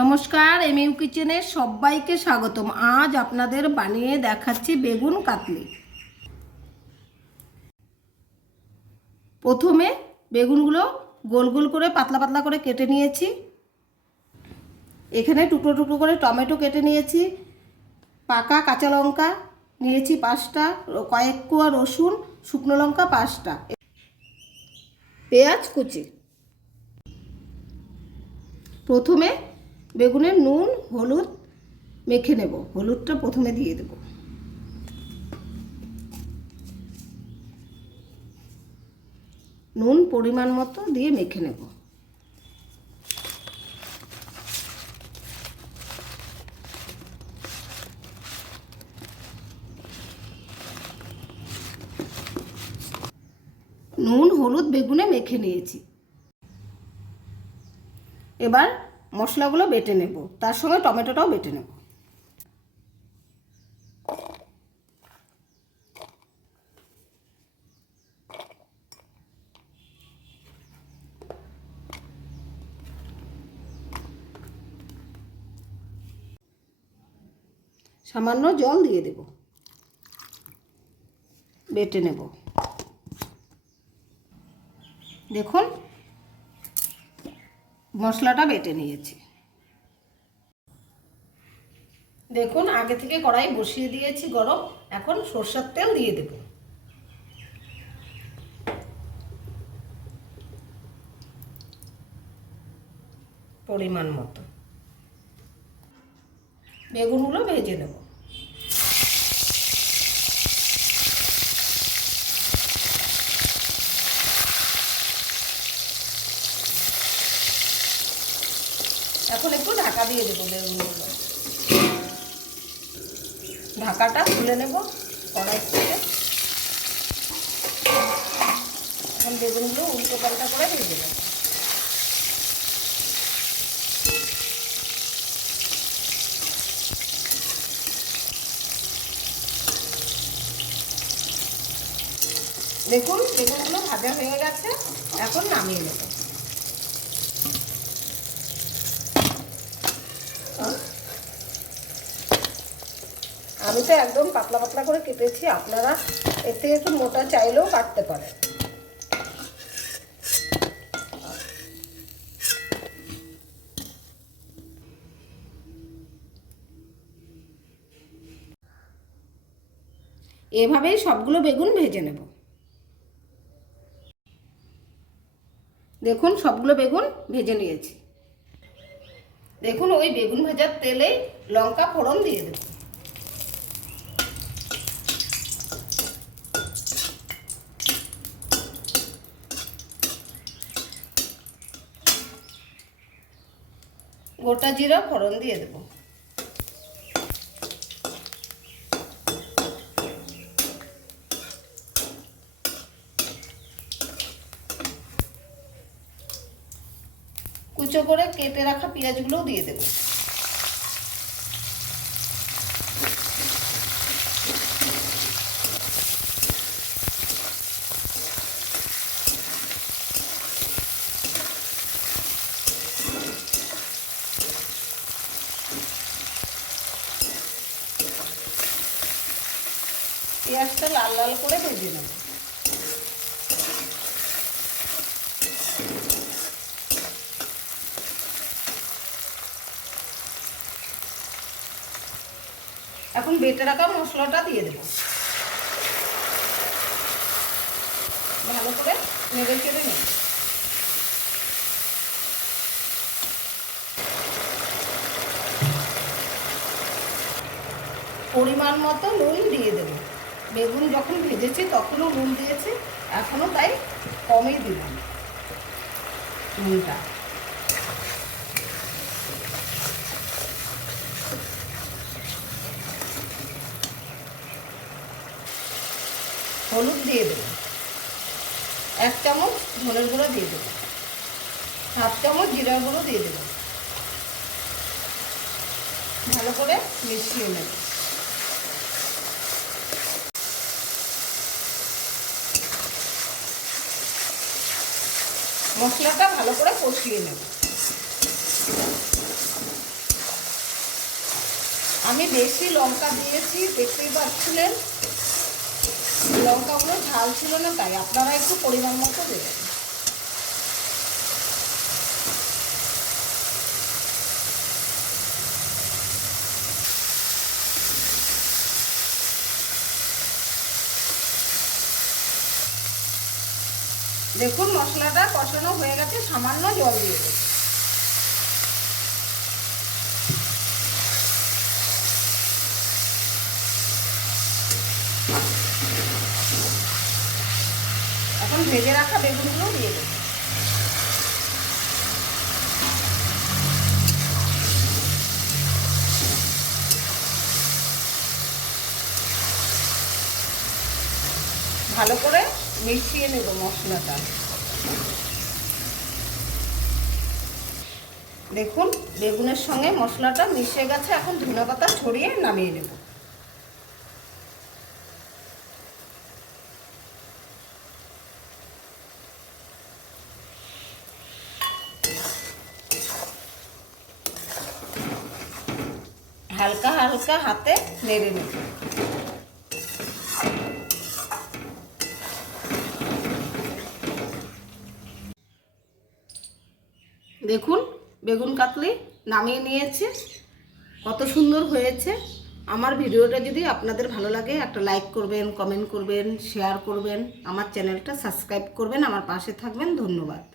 নমস্কার M U কিচেনে সবাইকে স্বাগতম। আজ আপনাদের বানিয়ে দেখাচ্ছি বেগুন কাতলি। প্রথমে বেগুনগুলো গোল গোল করে, পাতলা পাতলা করে কেটে নিয়েছি। এখানে টুকরো টুকরো করে টমেটো কেটে নিয়েছি। পাকা কাঁচা লঙ্কা নিয়েছি পাঁচটা কয়েক কুয়া রসুন, শুকনো লঙ্কা পাঁচটা। পেঁয়াজ কুচি। প্রথমে বেগুনে নুন, হলুদ মেখে নেব। হলুদটা প্রথমে দিয়ে দেব। নুন পরিমাণ মতো দিয়ে মেখে নেব। নুন, হলুদ, বেগুনে মেখে নিয়েছি। এবার মশলাগুলো বেটে নেব। তার সঙ্গে টমেটোটাও বেটে নেব। সামান্য জল দিয়ে দেব। বেটে নেব। দেখুন মশলাটা বেটে নিয়েছি। দেখুন, আগে থেকে কড়াই বসিয়ে দিয়েছি গরম। এখন সর্ষের তেল দিয়ে দেব। পরিমাণ মতো। বেগুনগুলো ভেজে নেব। এখন একটু ঢাকা দিয়ে দেবো বেগুনগুলো। ঢাকাটা খুলে নেব কড়াই থেকে। এখন বেগুনগুলো উল্টো পাল্টা করে দিয়ে দেবো। দেখুন, বেগুনগুলো ভাজা হয়ে গেছে, এখন নামিয়ে নেব। আমি তো একদম পাতলা পাতলা করে কেটেছি, আপনারা এর থেকে একটু মোটা চাইলেও কাটতে পারেন। এভাবেই সবগুলো বেগুন ভেজে নেব। দেখুন, সবগুলো বেগুন ভেজে নিয়েছি। দেখুন, ওই বেগুন ভাজার তেলে লঙ্কা ফোড়ন দিয়ে দেবো। গোটা জিরা ফোড়ন দিয়ে দেবো। কুচো করে কেটে রাখা পেঁয়াজগুলোও দিয়ে দেবো। পেঁয়াজটা লাল লাল করে ভেজে নেব। এখন বেটে রাখা মশলাটা দিয়ে দেব। ভালো করে নেড়ে চেড়ে নেব। পরিমাণ মতো নুন দিয়ে দেব। বেগুন যখন ভেজেছি তখনও নুন দিয়েছি, এখনও তাই কমই দিলাম নুনটা। হলুদ দিয়ে দেবো। এক চামচ ধনের গুঁড়ো দিয়ে দেবো। হাফ চামচ জিরার গুঁড়ো দিয়ে দেবো। ভালো করে মিশিয়ে নেব। মশলাটা ভালো করে কষিয়ে নেব। আমি বেশি লঙ্কা দিয়েছি, দেখতেই পাচ্ছিলেন। লঙ্কাগুলো ঝাল ছিল না তাই, আপনারা একটু পরিমাণ মতো দেবেন। দেখুন, মশলাটা কষানো হয়ে গেছে, সামান্য জল দিয়ে দেবো। এখন ভেজে রাখা বেগুনগুলো দিয়ে দেবো। ভালো করে মিশিয়ে নেব মশলাটা। দেখুন, বেগুনের সঙ্গে মশলাটা মিশে গেছে, এখন ধনে পাতা ছড়িয়ে নামিয়ে নেব। হালকা হালকা হাতে নেড়ে নেব। দেখুন, বেগুন কাতলি নামিয়ে নিয়েছে। কত সুন্দর হয়েছে। আমার ভিডিওটা যদি আপনাদের ভালো লাগে, একটা লাইক করবেন কমেন্ট করবেন শেয়ার করবেন, আমার চ্যানেলটা সাবস্ক্রাইব করবেন, আমার পাশে থাকবেন। ধন্যবাদ।